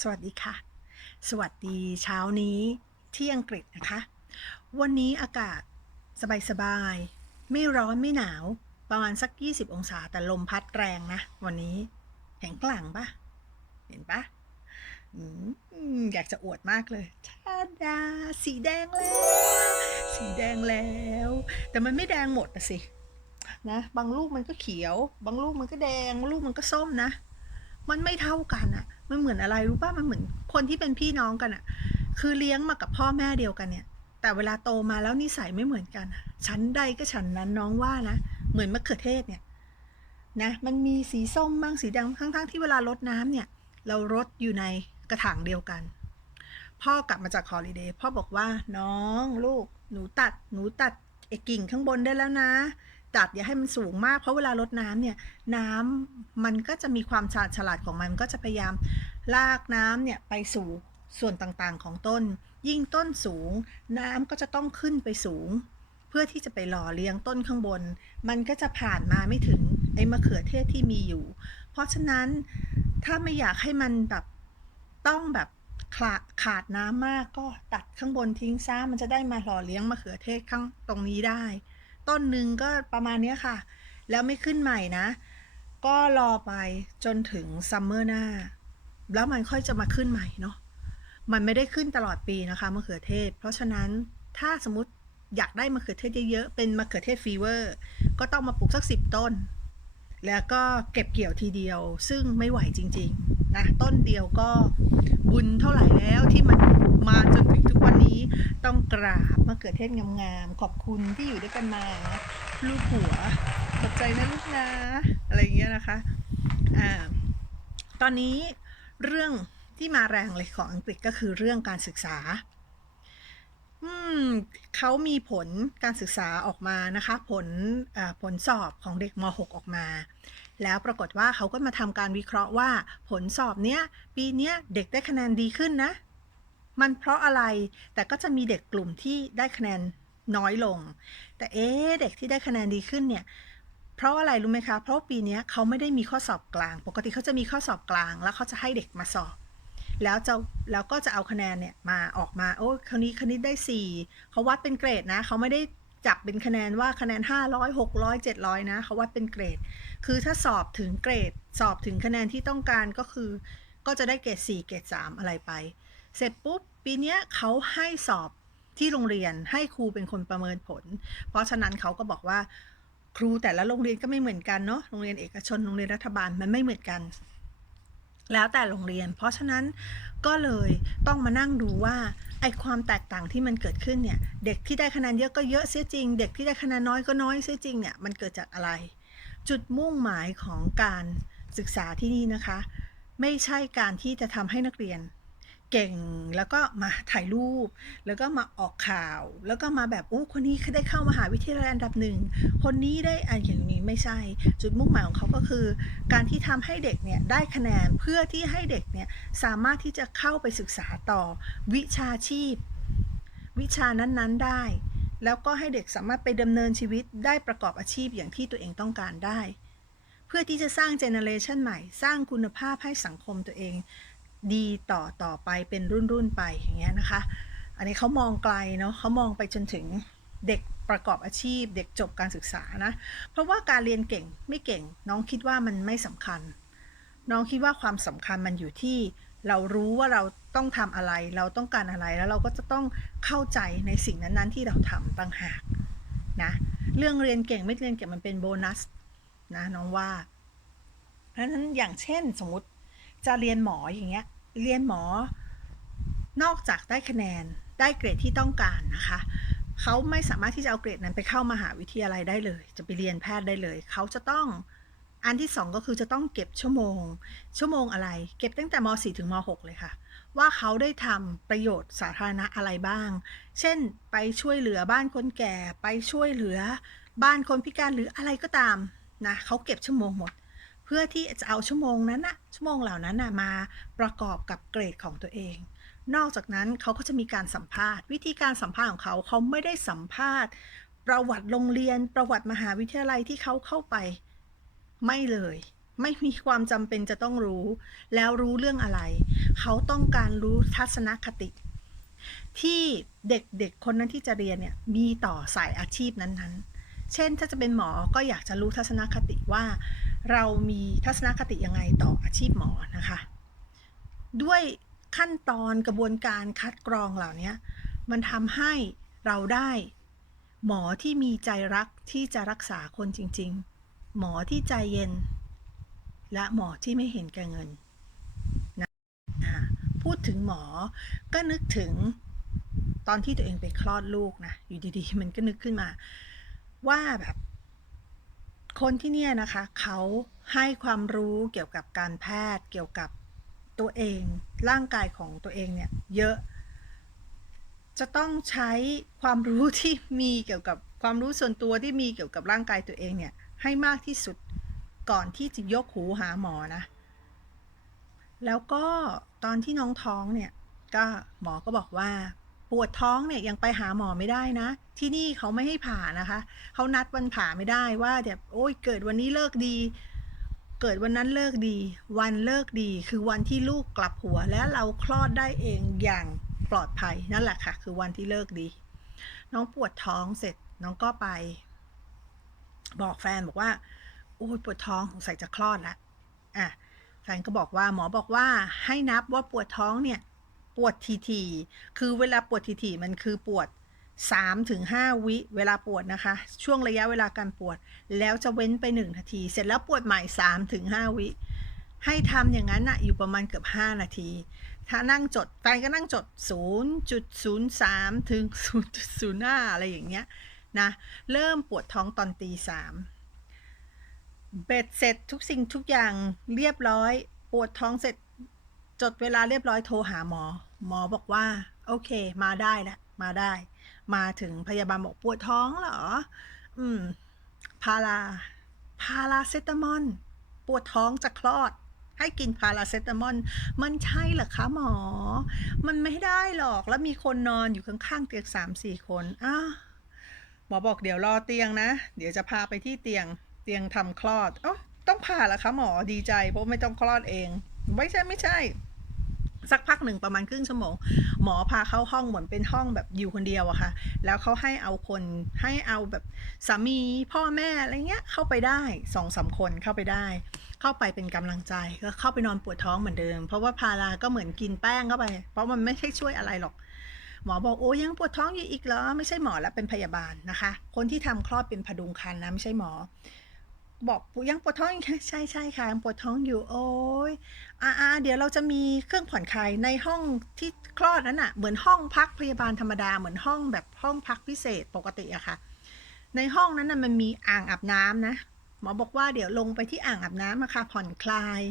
สวัสดีค่ะ สวัสดีเช้านี้ที่อังกฤษนะคะ วันนี้อากาศสบายๆ ไม่ร้อนไม่หนาว ประมาณสัก 20 องศาแต่ลมพัดแรงนะ วันนี้เห็นกลางปะเห็นปะอยากจะอวดมากเลยชาดา สีแดงแล้ว สีแดงแล้ว แต่มันไม่แดงหมดนะสิ นะ บางลูกมันก็เขียว บางลูกมันก็แดง ลูกมันก็ส้มนะ มันไม่เท่ากันอะ มันเหมือนอะไรรู้ป่ะมันเหมือนคนที่เป็นพี่น้องกันอะคือเลี้ยงมากับพ่อแม่เดียวกันเนี่ย แต่เวลาโตมาแล้วนิสัยไม่เหมือนกันชั้นใดก็ชั้นนั้นน้องว่านะเหมือนมะเขือเทศเนี่ยนะมันมีสีส้มบ้างสีแดงทั้งๆที่เวลารดน้ำเนี่ย เรารดอยู่ในกระถางเดียวกัน พ่อกลับมาจากฮอลิเดย์พ่อบอกว่าน้องลูกหนูตัดหนูตัดไอ้กิ่งข้างบนได้แล้วนะ ตัดอย่าให้มันสูงมาก เพราะเวลารดน้ำเนี่ยน้ำมันก็จะมีความฉลาดฉลาดของมันมันก็จะพยายามลากน้ำเนี่ยไปสู่ส่วนต่างๆของต้น ยิ่งต้นสูง น้ำก็จะต้องขึ้นไปสูง เพื่อที่จะไปหล่อเลี้ยงต้นข้างบน มันก็จะผ่านมาไม่ถึงไอ้มะเขือเทศที่มีอยู่ เพราะฉะนั้นถ้าไม่อยากให้มันแบบต้องแบบขาดขาดน้ำมากก็ตัดข้างบนทิ้งซะมันจะได้มาหล่อเลี้ยงมะเขือเทศข้างตรงนี้ได้ ต้นหนึ่งก็ประมาณนี้ค่ะ แล้วไม่ขึ้นใหม่นะ ก็รอไปจนถึงซัมเมอร์หน้า แล้วมันค่อยจะมาขึ้นใหม่เนาะมันไม่ได้ขึ้นตลอดปีนะคะมะเขือเทศ เพราะฉะนั้นถ้าสมมติอยากได้มะเขือเทศเยอะๆเป็นมะเขือเทศฟีเวอร์ ก็ต้องมาปลูกสักสิบต้น แล้วก็เก็บเกี่ยวทีเดียว ซึ่งไม่ไหวจริงๆนะต้นเดียวก็บุญเท่าไหร่แล้วที่มันมาจนถึงทุกวันนี้ต้องกราบมะเขือเทศงามๆขอบคุณที่อยู่ด้วยกันมานะลูกหัวขอบใจนะลูกนะอะไรอย่างเงี้ยนะคะอ่าตอนนี้เรื่องที่มาแรงเลยของอังกฤษก็คือเรื่องการศึกษา อืมเขามีผลการศึกษาออกมานะคะ ผลผลสอบของเด็กม .6 ออกมา แล้วปรากฏว่าเขาก็มาทำการวิเคราะห์ว่า ผลสอบเนี้ยปีเนี้ยเด็กได้คะแนนดีขึ้นนะ มันเพราะอะไรแต่ก็จะมีเด็กกลุ่มที่ได้คะแนนน้อยลง แต่เอ๊เด็กที่ได้คะแนนดีขึ้นเนี่ยเพราะอะไรรู้ไหมคะ เพราะปีเนี้ยเขาไม่ได้มีข้อสอบกลาง ปกติเขาจะมีข้อสอบกลาง แล้วเขาจะให้เด็กมาสอบ แล้วจะแล้วก็จะเอาคะแนนเนี่ยมาออกมาโอ้คราวนี้คณิตได้สี่เขาวัดเป็นเกรดนะเขาไม่ได้จับเป็นคะแนนว่าคะแนน 500 600 700 นะเขาวัดเป็นเกรด คือถ้าสอบถึงเกรด สอบถึงคะแนนที่ต้องการก็คือ ก็จะได้เกรด 4 เกรด 3 อะไรไป เสร็จปุ๊บ ปีเนี้ยเขาให้สอบที่โรงเรียนให้ครูเป็นคนประเมินผล เพราะฉะนั้นเขาก็บอกว่าครูแต่ละโรงเรียนก็ไม่เหมือนกันเนาะโรงเรียนเอกชนโรงเรียนรัฐบาลมันไม่เหมือนกัน แล้วแต่โรงเรียน เพราะฉะนั้นก็เลยต้องมานั่งดูว่าไอความแตกต่างที่มันเกิดขึ้นเนี่ย เด็กที่ได้คะแนนเยอะก็เยอะเสียจริง เด็กที่ได้คะแนนน้อยก็น้อยเสียจริงเนี่ยมันเกิดจากอะไร จุดมุ่งหมายของการศึกษาที่นี่นะคะ ไม่ใช่การที่จะทำให้นักเรียน เก่งแล้วก็มาถ่ายรูป แล้วก็มาออกข่าว แล้วก็มาแบบโอ้คนนี้ได้เข้ามหาวิทยาลัยอันดับหนึ่งคนนี้ได้อันอย่างนี้ไม่ใช่ จุดมุ่งหมายของเขาก็คือ การที่ทำให้เด็กเนี่ยได้คะแนนเพื่อที่ให้เด็กเนี่ยสามารถที่จะเข้าไปศึกษาต่อวิชาชีพ วิชานั้นๆได้ แล้วก็ให้เด็กสามารถไปดำเนินชีวิตได้ประกอบอาชีพอย่างที่ตัวเองต้องการได้ เพื่อที่จะสร้างเจเนอเรชันใหม่ สร้างคุณภาพให้สังคมตัวเอง ดีต่อต่อไปเป็นรุ่นรุ่นไปอย่างเงี้ยนะคะ อันนี้เขามองไกลเนาะเขามองไปจนถึงเด็กประกอบอาชีพ เด็กจบการศึกษานะ เพราะว่าการเรียนเก่งไม่เก่ง น้องคิดว่ามันไม่สำคัญ น้องคิดว่าความสำคัญมันอยู่ที่เรารู้ว่าเราต้องทำอะไร เราต้องการอะไรแล้วเราก็จะต้องเข้าใจในสิ่งนั้นๆ ที่เราทำต่างหากนะเรื่องเรียนเก่งไม่เรียนเก่งมันเป็นโบนัสนะน้องว่า เพราะฉะนั้นอย่างเช่นสมมติจะเรียนหมออย่างเงี้ย เรียนหมอ นอกจากได้คะแนนได้เกรดที่ต้องการนะคะเขาไม่สามารถที่จะเอาเกรดนั้นไปเข้ามหาวิทยาลัยได้เลย จะไปเรียนแพทย์ได้เลย เขาจะต้องอันที่สองก็คือจะต้องเก็บชั่วโมง ชั่วโมงอะไร เก็บตั้งแต่ม .4 ถึงม .6 เลยค่ะ ว่าเขาได้ทำประโยชน์สาธารณะอะไรบ้าง เช่น ไปช่วยเหลือบ้านคนแก่ ไปช่วยเหลือบ้านคนพิการหรืออะไรก็ตามนะเขาเก็บชั่วโมงหมด พื่อที่จะเอาชั่วโมงนั้นนะชั่วโมงเหล่านั้นนะมาประกอบกับเกรดของตัวเอง นอกจากนั้นเขาก็จะมีการสัมภาษณ์ วิธีการสัมภาษณ์ของเขาเขาไม่ได้สัมภาษณ์ ประวัติโรงเรียน ประวัติมหาวิทยาลัยที่เขาเข้าไปไม่เลย ไม่มีความจำเป็นจะต้องรู้ แล้วรู้เรื่องอะไร เขาต้องการรู้ทัศนคติ ที่เด็กๆคนนั้นที่จะเรียนเนี่ยมีต่อสายอาชีพนั้นๆ เช่นถ้าจะเป็นหมอก็อยากจะรู้ทัศนคติว่า เรามีทัศนคติยังไงต่ออาชีพหมอนะคะ ด้วยขั้นตอนกระบวนการคัดกรองเหล่านี้มันทำให้เราได้หมอที่มีใจรักที่จะรักษาคนจริง ๆ หมอที่ใจเย็น และหมอที่ไม่เห็นแก่เงินนะพูดถึงหมอก็นึกถึงตอนที่ตัวเองไปคลอดลูกนะ อยู่ดีๆ มันก็นึกขึ้นมา ว่าแบบ คนที่เนี่ยนะคะเขาให้ความรู้เกี่ยวกับการแพทย์เกี่ยวกับตัวเอง ร่างกายของตัวเองเนี่ยเยอะ จะต้องใช้ความรู้ที่มีเกี่ยวกับความรู้ส่วนตัวที่มีเกี่ยวกับร่างกายตัวเองเนี่ยให้มากที่สุดก่อนที่จะยกหูหาหมอนะ แล้วก็ตอนที่น้องท้องเนี่ยก็หมอก็บอกว่า ปวดท้องเนี่ยยังไปหาหมอไม่ได้นะ ที่นี่เขาไม่ให้ผ่านะคะ เขานัดวันผ่าไม่ได้ว่าแบบโอ้ยเกิดวันนี้เลิกดี เกิดวันนั้นเลิกดี วันเลิกดีคือวันที่ลูกกลับหัวและเราคลอดได้เองอย่างปลอดภัยนั่นแหละค่ะ คือวันที่เลิกดี น้องปวดท้องเสร็จน้องก็ไป บอกแฟนบอกว่าโอ้ยปวดท้องสงสัยจะคลอดล้วอะแฟนก็บอกว่าหมอบอกว่าให้นับว่าปวดท้องเนี่ย ปวดทีทีๆคือเวลาปวดทีทีๆมันคือปวด3ถึง5วิเวลาปวดนะคะ ช่วงระยะเวลาการปวด แล้วจะเว้นไป 1 นาที เสร็จแล้วปวดใหม่3ถึง5วิให้ทำอย่างนั้นนะอยู่ประมาณเกือบ 5 นาที ถ้านั่งจดแฟนก็นั่งจด 0.03 ถึง 0.05 อะไรอย่างเงี้ยนะ เริ่มปวดท้องตอนตีสามเบ็ดเสร็จทุกสิ่งทุกอย่างเรียบร้อย ปวดท้องเสร็จ จดเวลาเรียบร้อยโทรหาหมอ หมอบอกว่า โอเค มาได้แล้วมาได้ มาถึงพยาบาลบอกปวดท้องเหรอ อืม พาราพาราเซตามอลปวดท้องจะคลอด ให้กินพาราเซตามอลมันใช่เหรอคะหมอ มันไม่ได้หรอกแล้วมีคนนอนอยู่ข้างๆเตียงสามสี่คนอ้าวหมอบอกเดี๋ยวรอเตียงนะ เดี๋ยวจะพาไปที่เตียงเตียงทำคลอดอ้าต้องผ่าเหรอคะหมอดีใจเพราะไม่ต้องคลอดเอง ไม่ใช่ไม่ใช่ สักพักหนึ่งประมาณครึ่งชั่วโมง หมอพาเข้าห้องเหมือนเป็นห้องแบบอยู่คนเดียวอะค่ะ แล้วเขาให้เอาคนให้เอาแบบสามีพ่อแม่อะไรเงี้ยเข้าไปได้สองสามคนเข้าไปได้ เข้าไปเป็นกำลังใจก็เข้าไปนอนปวดท้องเหมือนเดิม เพราะว่าพาราก็เหมือนกินแป้งเข้าไป เพราะมันไม่ใช่ช่วยอะไรหรอก หมอบอกโอ้ยังปวดท้องอยู่อีกเหรอไม่ใช่หมอแล้วเป็นพยาบาลนะคะ คนที่ทำคลอดเป็นพดุงครรภ์นะไม่ใช่หมอ บอกยังปวดท้องอยู่ใช่ใช่ค่ะยังปวดท้องอยู่โอ้ยอ่าเดี๋ยวเราจะมีเครื่องผ่อนคลายในห้องที่คลอดนั้นอะเหมือนห้องพักพยาบาลธรรมดาเหมือนห้องแบบห้องพักพิเศษปกติอะค่ะ ในห้องนั้นน่ะมันมีอ่างอาบน้ำนะ หมอบอกว่าเดี๋ยวลงไปที่อ่างอาบน้ำอะค่ะผ่อนคลาย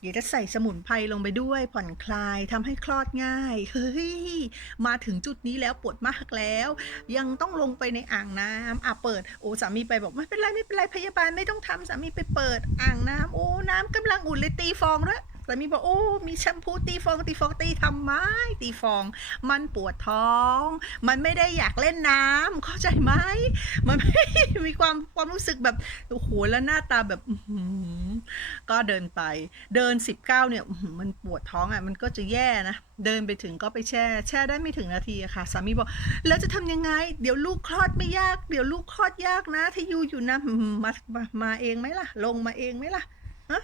เดี๋ยวจะใส่สมุนไพรลงไปด้วยผ่อนคลายทำให้คลอดง่าย เฮ้ย มาถึงจุดนี้แล้วปวดมากแล้ว ยังต้องลงไปในอ่างน้ำอะเปิด โอ้สามีไปบอกไม่เป็นไรไม่เป็นไรพยาบาลไม่ต้องทำสามีไปเปิดอ่างน้ำโอ้น้ำกำลังอุ่นเลยตีฟองด้วยามีบอกโอ้มีแชมพูตีฟองตีฟองตีทำไมตีฟอง มันปวดท้อง มันไม่ได้อยากเล่นน้ำเข้าใจไหมมันไม่มีความความรู้สึกแบบโอ้โหแล้วหน้าตาแบบก็เดินไป เดิน19เนี่ยมันปวดท้องอะมันก็จะแย่นะเดินไปถึงก็ไปแช่ แช่ได้ไม่ถึงนาทีอะค่ะ สามีบอก แล้วจะทำยังไง เดี๋ยวลูกคลอดไม่ยาก เดี๋ยวลูกคลอดยากนะ ถ้าอยู่อยู่นะมามามาเองไหมล่ะ ลงมาเองไหมล่ะฮะ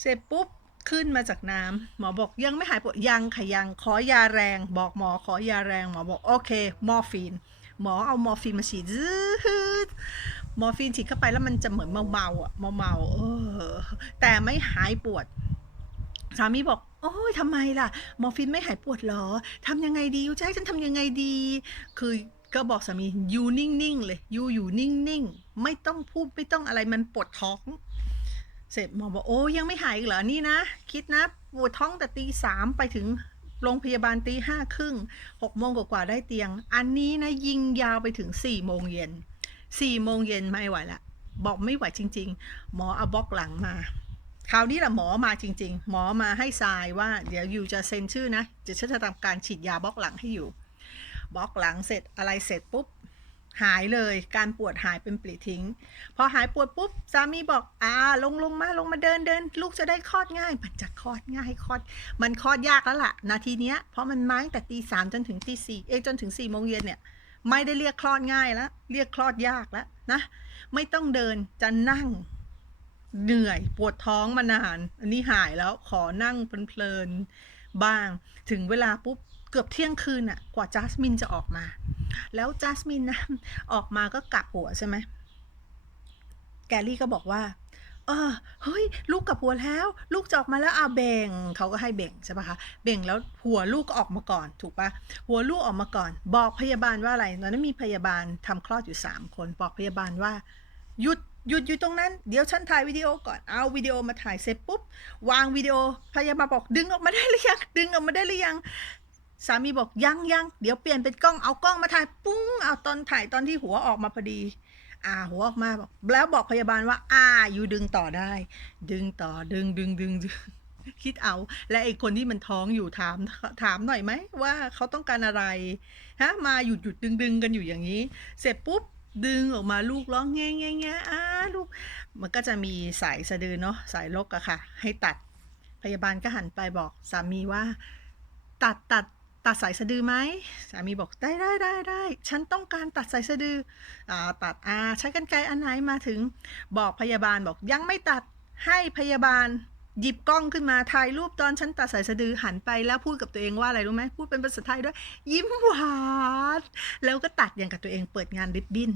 เสร็จปุ๊บ ขึ้นมาจากน้ำหมอบอกยังไม่หายปวดยังค่ะยังขอยาแรง บอกหมอขอยาแรง หมอบอกโอเค มอร์ฟีน หมอเอามอร์ฟีนมาฉีดมอร์ฟีนฉีดเข้าไปแล้วมันจะเหมือนเมาๆอะเมาๆเออแต่ไม่หายปวดสามีบอกโอ้ยทำไมล่ะ มอร์ฟีนไม่หายปวดเหรอทำยังไงดียูจะให้ฉันทำยังไงดี คือก็บอกสามียูนิ่งๆเลยยูอยู่นิ่งๆ ไม่ต้องพูดไม่ต้องอะไรมันปวดท้อง เสร็จหมอบอกโอ้ยังไม่หายอีกเหรอนี่นะ คิดนะปวดท้องแต่ตีสามไปถึงโรงพยาบาลตีห้าครึ่งหกโมงกว่าๆได้เตียง อันนี้นะยิงยาวไปถึงสี่โมงเย็นสี่โมงเย็นไม่ไหวละบอกไม่ไหวจริง ๆ หมอเอาบล็อกหลังมา คราวนี้แหละหมอมาจริง ๆ หมอมาให้ทรายว่า เดี๋ยวอยู่จะเซ็นชื่อนะจะฉันจะทำการฉีดยาบล็อกหลังให้อยู่บล็อกหลังเสร็จอะไรเสร็จปุ๊บ หายเลยการปวดหายเป็นปลิดทิ้ง พอหายปวดปุ๊บสามีบอกอ่าลงลงมาลงมาเดินเดินลูกจะได้คลอดง่าย มันจะคลอดง่ายคลอด มันคลอดยากแล้วล่ะ นาทีเนี้ยเพราะมันมาตั้งแต่ตีสามจนถึงตีสี่เอจนถึงสี่โมงเย็นเนี่ย ไม่ได้เรียกคลอดง่ายแล้วเรียกคลอดยากแล้วนะ ไม่ต้องเดินจะนั่งเหนื่อยปวดท้องมานาน อันนี้หายแล้วขอนั่งเพลินๆบ้าง ถึงเวลาปุ๊บ เกือบเที่ยงคืนอะกว่าจัสมินจะออกมา แล้วจัสมินนะออกมาก็กลับหัวใช่ไหมแกลลี่ก็บอกว่า เออ เฮ้ย ลูกกลับหัวแล้ว ลูกจะออกมาแล้วเอาเบ่ง เขาก็ให้เบ่งใช่ปะคะ เบ่งแล้วหัวลูกก็ออกมาก่อน ถูกปะหัวลูกออกมาก่อน บอกพยาบาลว่าอะไรตอนนั้นมีพยาบาลทำคลอดอยู่สามคน บอกพยาบาลว่า หยุด หยุดอยู่ตรงนั้น เดี๋ยวฉันถ่ายวิดีโอก่อน เอาวิดีโอมาถ่ายเสร็จปุ๊บ วางวิดีโอ พยาบาลบอกดึงออกมาได้หรือยัง ดึงออกมาได้หรือยัง สามีบอกยังยังเดี๋ยวเปลี่ยนเป็นกล้องเอากล้องมาถ่ายปุ้งเอาตอนถ่ายตอนที่หัวออกมาพอดี อ่าหัวออกมาบอกแล้วบอกพยาบาลว่า อ่าอยู่ดึงต่อได้ ดึงต่อดึงดึงดึงดึงคิดเอา และไอคนที่มันท้องอยู่ถามถามหน่อยไหมว่าเขาต้องการอะไรฮะมาหยุดหยุดดึงดึงกันอยู่อย่างนี้ เสร็จปุ๊บดึงออกมาลูกร้องแง่แง่แง่อ้าลูก มันก็จะมีสายสะดือเนาะสายลกอะค่ะ ให้ตัดพยาบาลก็หันไปบอกสามีว่า ตัดตัด ตัดสายสะดือไหมสามีบอกได้ได้ได้ได้ฉันต้องการตัดสายสะดืออ่าตัดอ่าใช้กันไกลอันไหนมาถึงบอกพยาบาลบอกยังไม่ตัดให้พยาบาลหยิบกล้องขึ้นมาถ่ายรูปตอนฉันตัดสายสะดือหันไปแล้วพูดกับตัวเองว่าอะไรรู้ไหมพูดเป็นภาษาไทยด้วย ยิ้มหวานแล้วก็ตัดอย่างกับตัวเองเปิดงานริบบิ้น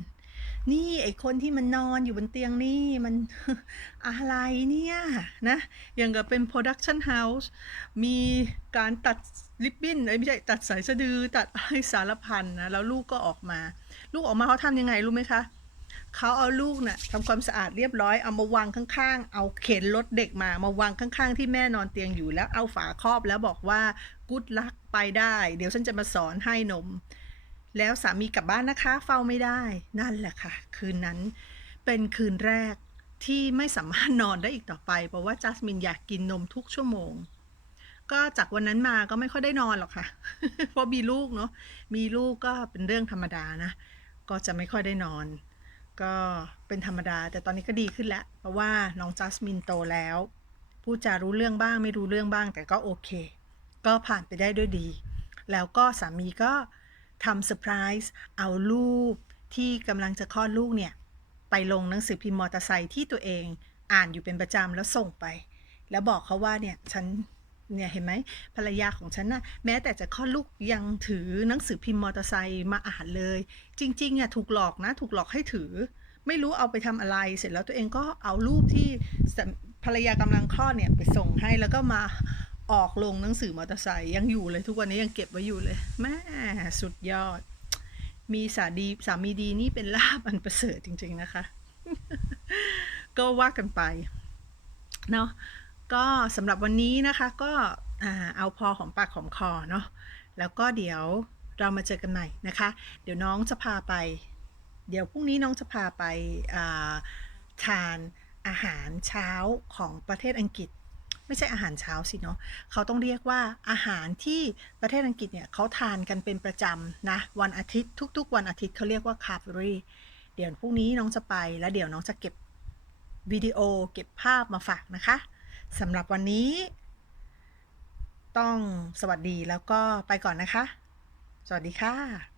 นี่ไอคนที่มันนอนอยู่บนเตียงนี่มันอะไรเนี่ยนะอย่างกับเป็นโปรดักชันเฮาส์มีการตัดริบบิ้นเอ้ไม่ใช่ตัดสายสะดือตัดอะไรสารพันนะแล้วลูกก็ออกมา ลูกออกมาเขาทำยังไงรู้ไหมคะเขาเอาลูกน่ะทำความสะอาดเรียบร้อยเอามาวางข้างๆ เอาเข็นรถเด็กมามาวางข้างๆ ที่แม่นอนเตียงอยู่แล้วเอาฝาครอบแล้วบอกว่ากุ๊ดลักไปได้ เดี๋ยวฉันจะมาสอนให้นม แล้วสามีกลับบ้านนะคะ เฝ้าไม่ได้นั่นแหละค่ะ คืนนั้นเป็นคืนแรกที่ไม่สามารถนอนได้อีกต่อไป เพราะว่าจัสมินอยากกินนมทุกชั่วโมง ก็จากวันนั้นมาก็ไม่ค่อยได้นอนหรอกค่ะ เพราะมีลูกเนาะมีลูกก็เป็นเรื่องธรรมดานะ ก็จะไม่ค่อยได้นอน ก็เป็นธรรมดา แต่ตอนนี้ก็ดีขึ้นแล้ว เพราะว่าน้องจัสมินโตแล้วพูดจารู้เรื่องบ้างไม่รู้เรื่องบ้าง แต่ก็โอเค ก็ผ่านไปได้ด้วยดี แล้วก็สามีก็ ทำเซอร์ไพรส์เอารูปที่กำลังจะคลอดลูกเนี่ย ไปลงหนังสือพิมพ์มอเตอร์ไซค์ที่ตัวเองอ่านอยู่เป็นประจำแล้วส่งไป แล้วบอกเขาว่าเนี่ยฉันเนี่ยเห็นไหมภรรยาของฉันน่ะแม้แต่จะคลอดลูกยังถือหนังสือพิมพ์มอเตอร์ไซค์มาอ่านเลย จริงๆอะถูกหลอกนะ ถูกหลอกให้ถือ ไม่รู้เอาไปทำอะไรเสร็จแล้วตัวเองก็เอารูปที่ภรรยากำลังคลอดเนี่ยไปส่งให้แล้วก็มา ออกลงหนังสือมอเตอร์ไซค์ยังอยู่เลยทุกวันนี้ยังเก็บไว้อยู่เลยแม่สุดยอด มีสาดีสามีดีนี่เป็นลาบอันประเสริฐจริง ๆ นะคะ ก็ว่ากันไปเนาะก็สำหรับวันนี้นะคะก็เอาพอของปากของคอเนาะแล้วก็เดี๋ยวเรามาเจอกันใหม่นะคะ เดี๋ยวน้องจะพาไป เดี๋ยวพรุ่งนี้น้องจะพาไปทานอาหารเช้าของประเทศอังกฤษ ไม่ใช่อาหารเช้าสิเนาะเขาต้องเรียกว่าอาหารที่ประเทศอังกฤษเนี่ยเขาทานกันเป็นประจำนะวันอาทิตย์ทุก ๆ วันอาทิตย์เขาเรียกว่าคาร์บรีเดี๋ยวพรุ่งนี้น้องจะไปแล้วเดี๋ยวน้องจะเก็บวิดีโอเก็บภาพมาฝากนะคะสำหรับวันนี้ ต้องสวัสดีแล้วก็ไปก่อนนะคะ สวัสดีค่ะ